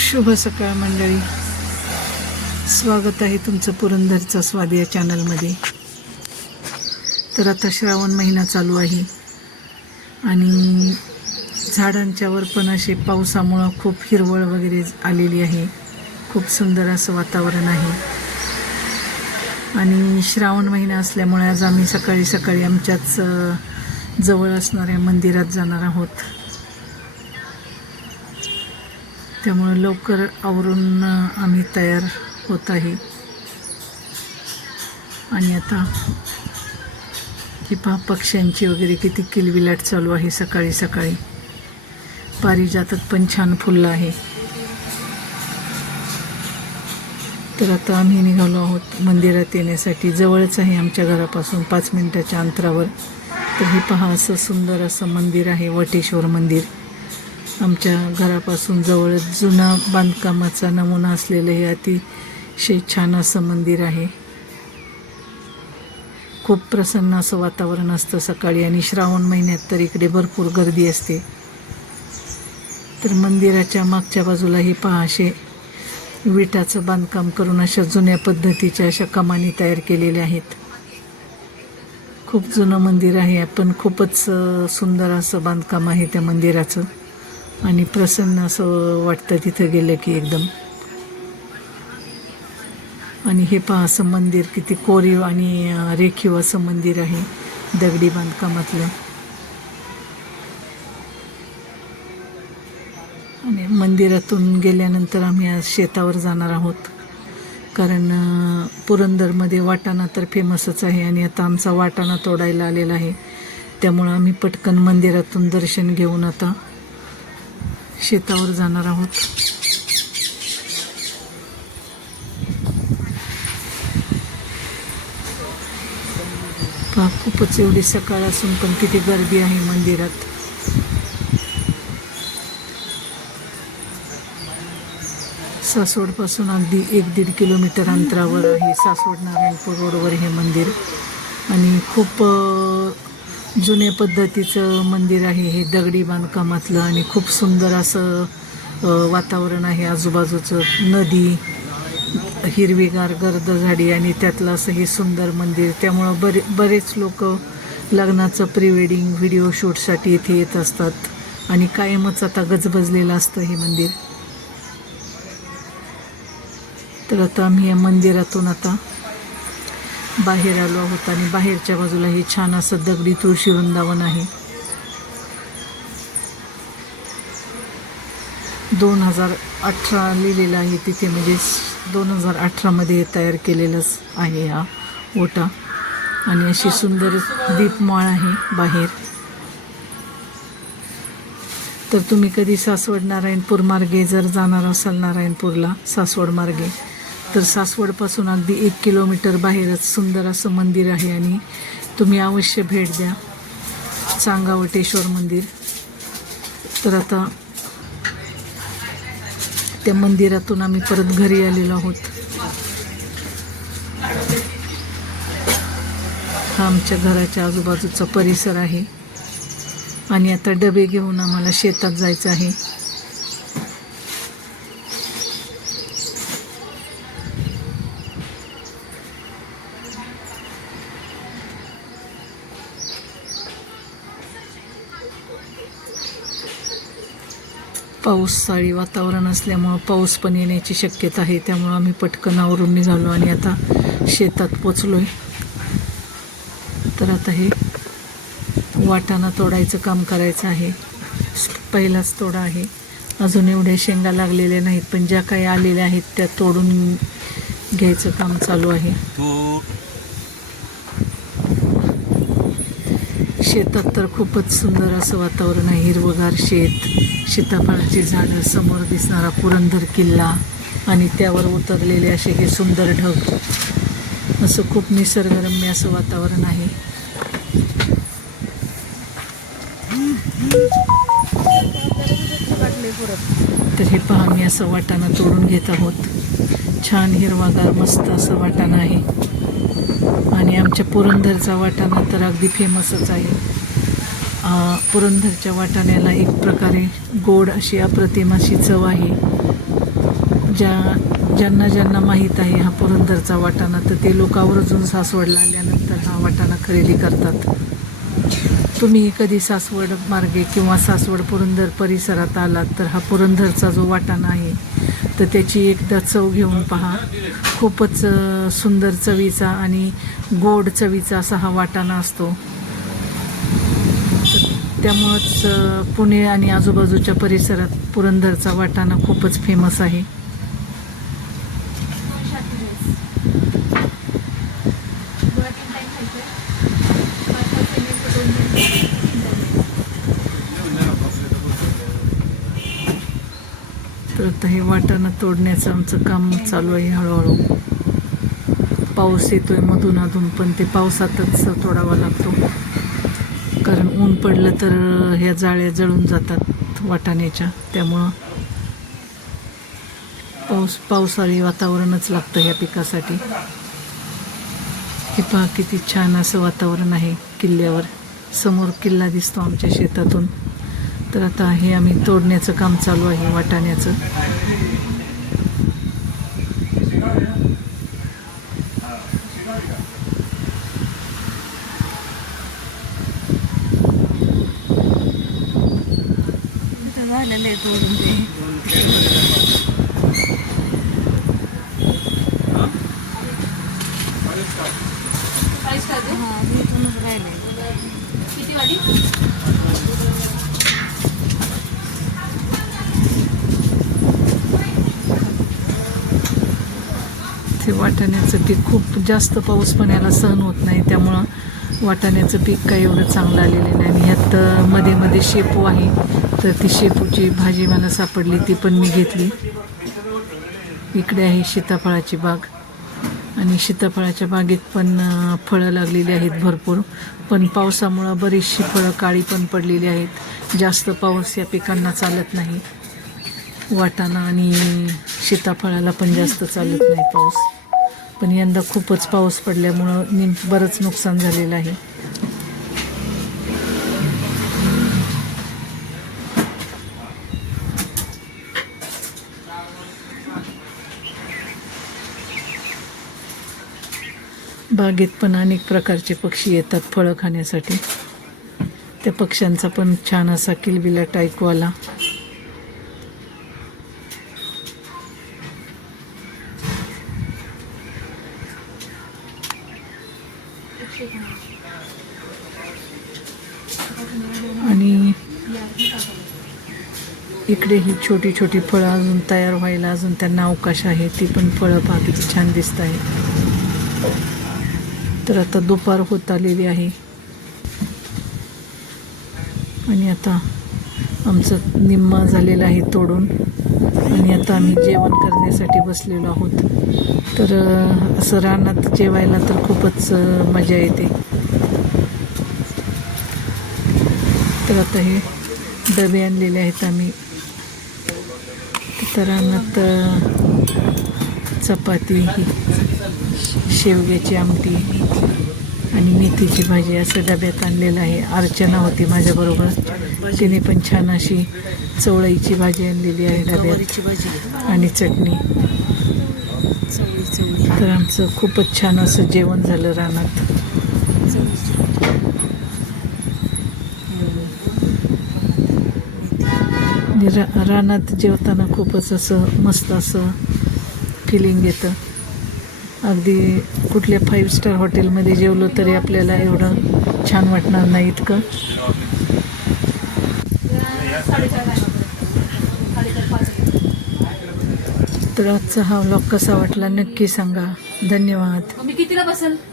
शुभ सकाळ मंडळी. स्वागत आहे तुमचं पुरंदरचा स्वाद या चॅनलमध्ये तर आता श्रावण महिना चालू आहे. आणि झाडांच्यावर पण असे पावसामुळं खूप हिरवळ वगैरे आलेली आहे. खूप सुंदर असं वातावरण आहे. आणि श्रावण महिना असल्यामुळे आज आम्ही सकाळी सकाळी आमच्याच जवळ असणाऱ्या मंदिरात जाणार आहोत. त्यामुळे लवकर आवरून आम्ही तयार होत आहे. आणि आता ही पहा पक्ष्यांची वगैरे किती किलबिलाट चालू आहे सकाळी सकाळी. पारिजातात पण छान फुललं आहे. तर आता आम्ही निघालो आहोत मंदिरात येण्यासाठी. जवळच आहे आमच्या घरापासून पाच मिनटाच्या अंतरावर. तर हे पहा असं सुंदर असं मंदिर आहे वटेश्वर मंदिर. आमच्या घरापासून जवळ जुना बांधकामाचा नमुना असलेलं हे अतिशय छान असं मंदिर आहे. खूप प्रसन्न असं वातावरण असतं सकाळी आणि श्रावण महिन्यात तर इकडे भरपूर गर्दी असते. तर मंदिराच्या मागच्या बाजूला हे पहा असे विटाचं बांधकाम करून अशा जुन्या पद्धतीच्या अशा कमानी तयार केलेल्या आहेत. खूप जुनं मंदिर आहे पण खूपच सुंदर असं बांधकाम आहे त्या मंदिराचं. आणि प्रसन्न असं वाटतं तिथं गेलं की एकदम. आणि हे पहा असं मंदिर किती कोरीव आणि रेखीव असं मंदिर आहे दगडी बांधकामातलं. आणि मंदिरातून गेल्यानंतर आम्ही आज शेतावर जाणार आहोत. कारण पुरंदरमध्ये वाटाणा तर फेमसच आहे आणि आता आमचा वाटाणा तोडायला आलेला आहे. त्यामुळं आम्ही पटकन मंदिरातून दर्शन घेऊन आता शेतावर जाणार आहोत. पहा खूपच एवढी सकाळ असून पण किती गर्दी आहे मंदिरात. सासवडपासून अगदी एक दीड किलोमीटर अंतरावर आहे सासवड नारायणपूर रोडवर हे मंदिर. आणि खूप जुन्या पद्धतीचं मंदिर आहे हे दगडी बांधकामातलं आणि खूप सुंदर असं वातावरण आहे. आजूबाजूचं नदी हिरवीगार गर्द झाडी आणि त्यातलं असं हे सुंदर मंदिर. त्यामुळं बरे बरेच लोक लग्नाचं प्री वेडिंग व्हिडिओ शूटसाठी इथे येत असतात. आणि कायमच आता गजबजलेलं असतं हे मंदिर. तर आता आम्ही या मंदिरातून आता बाहेर आलो आहोत आणि बाहेरच्या बाजूला हे छान असं दगडी तुळशी वृंदावन आहे. दोन हजार अठरा लिहिलेलं आहे तिथे म्हणजे दोन हजार अठरामध्ये तयार केलेलंच आहे हा ओटा. आणि अशी सुंदर दीपमाळ आहे बाहेर. तर तुम्ही कधी सासवड नारायणपूर मार्गे जर जाणार असाल नारायणपूरला सासवड मार्गे तर सासवडपासून अगदी एक किलोमीटर बाहेरच सुंदर असं मंदिर आहे आणि तुम्ही अवश्य भेट द्या. चांगावटेश्वर मंदिर. तर आता त्या मंदिरातून आम्ही परत घरी आलेलो आहोत. हा आमच्या घराच्या आजूबाजूचा परिसर आहे. आणि आता डबे घेऊन आम्हाला शेतात जायचं आहे. पाऊससाळी वातावरण असल्यामुळं पाऊस पण येण्याची शक्यता आहे. त्यामुळं आम्ही पटकन आवरून निघालो आणि आता शेतात पोचलो आहे तर आता हे वाटाणा तोडायचं काम करायचं आहे. पहिलाच तोडा आहे. अजून एवढ्या शेंगा लागलेल्या नाहीत पण ज्या काही आलेल्या आहेत त्या तोडून घ्यायचं काम चालू आहे. शेतात तर खूपच सुंदर असं वातावरण आहे. हिरवगार शेत सीताफळाची झाडं समोर दिसणारा पुरंदर किल्ला आणि त्यावर उतरलेले असे हे सुंदर ढग. असं खूप निसर्गरम्य असं वातावरण आहे. तर हे पहा मी असं वाटाणा तोडून घेत आहोत. छान हिरवागार मस्त असं वाटाणा आहे. आणि आमच्या पुरंदरचा वाटाणा तर अगदी फेमसच आहे. पुरंदरच्या वाटाण्याला एक प्रकारे गोड अशी अप्रतिम अशी चव आहे. ज्या ज्यांना ज्यांना माहीत आहे हा पुरंदरचा वाटाणा तर ते लोक आवर्जून सासवडला आल्यानंतर हा वाटाणा खरेदी करतात. तुम्ही कधी सासवड मार्गे किंवा सासवड पुरंदर परिसरात आलात तर हा पुरंदरचा जो वाटाणा आहे तर त्याची एकदा चव घेऊन पहा. खूपच सुंदर चवीचा आणि गोड चवीचा असा हा वाटाणा असतो तर त्यामुळंच पुणे आणि आजूबाजूच्या परिसरात पुरंदरचा वाटाणा खूपच फेमस आहे. आता हे वाटाणं तोडण्याचं आमचं काम चालू आहे हळूहळू. पाऊस येतोय मधून अधून पण ते पावसातच तोडावा लागतो. कारण ऊन पडलं तर ह्या जाळ्या जळून जातात वाटाण्याच्या. त्यामुळं पाऊस पावसाळी वातावरणच लागतं ह्या पिकासाठी. हे पहा किती छान असं वातावरण आहे किल्ल्यावर. समोर किल्ला दिसतो आमच्या शेतातून. तर आता हे आम्ही तोडण्याचं काम चालू आहे वाटाण्याचं. झालेलं आहे तोडून ते. ते वाटाण्याचं पीक खूप जास्त पाऊस पण याला सहन होत नाही त्यामुळं वाटाण्याचं पीक काही एवढं चांगलं आलेलं नाही. आणि ह्यात मध्ये मध्ये शेपू आहे तर ती शेपूची भाजी मला सापडली ती पण मी घेतली. इकडे आहे सीताफळाची बाग. आणि सीताफळाच्या बागेत पण फळं लागलेली आहेत भरपूर. पण पावसामुळं बरीचशी फळं काळी पण पडलेली आहेत. जास्त पाऊस या पिकांना चालत नाही. वाटाणा आणि सीताफळाला पण जास्त चालत नाही पाऊस. पण यंदा खूपच पाऊस पडल्यामुळं निम बरंच नुकसान झालेलं आहे. बागेत पण अनेक प्रकारचे पक्षी येतात फळं खाण्यासाठी. त्या पक्ष्यांचा पण छान असा किलबिला टाईपवाला आणि इकडे ही छोटी छोटी फळं अजून तयार व्हायला अजून त्यांना अवकाश आहे. ती पण फळं पहा किती छान दिसत आहे. तर आता दुपार होत आलेली आहे. आणि आता आमचं निम्मा झालेलं आहे तोडून. आणि आता आम्ही जेवण करण्यासाठी बसलेलो आहोत. तर असं रानात जेवायला तर खूपच मजा येते. तर आता हे डबे आणलेले आहेत आम्ही. तर रानात चपाती शेवग्याची आमटी आणि मेथीची भाजी असं डब्यात आणलेलं आहे. अर्चना होती माझ्याबरोबर. तिने पण छान अशी चवळीची भाजी आणलेली आहे डब्यात भाजी आणि चटणी. तर आमचं खूपच छान असं जेवण झालं रानात. आणि रा रानात जेवताना खूपच असं मस्त असं फिलिंग येतं. अगदी कुठल्या फाईव्ह स्टार हॉटेलमध्ये जेवलो तरी आपल्याला एवढं छान वाटणार नाही इतकं. तर आजचा हा व्लॉग कसा वाटला नक्की सांगा. धन्यवाद. मी कितीला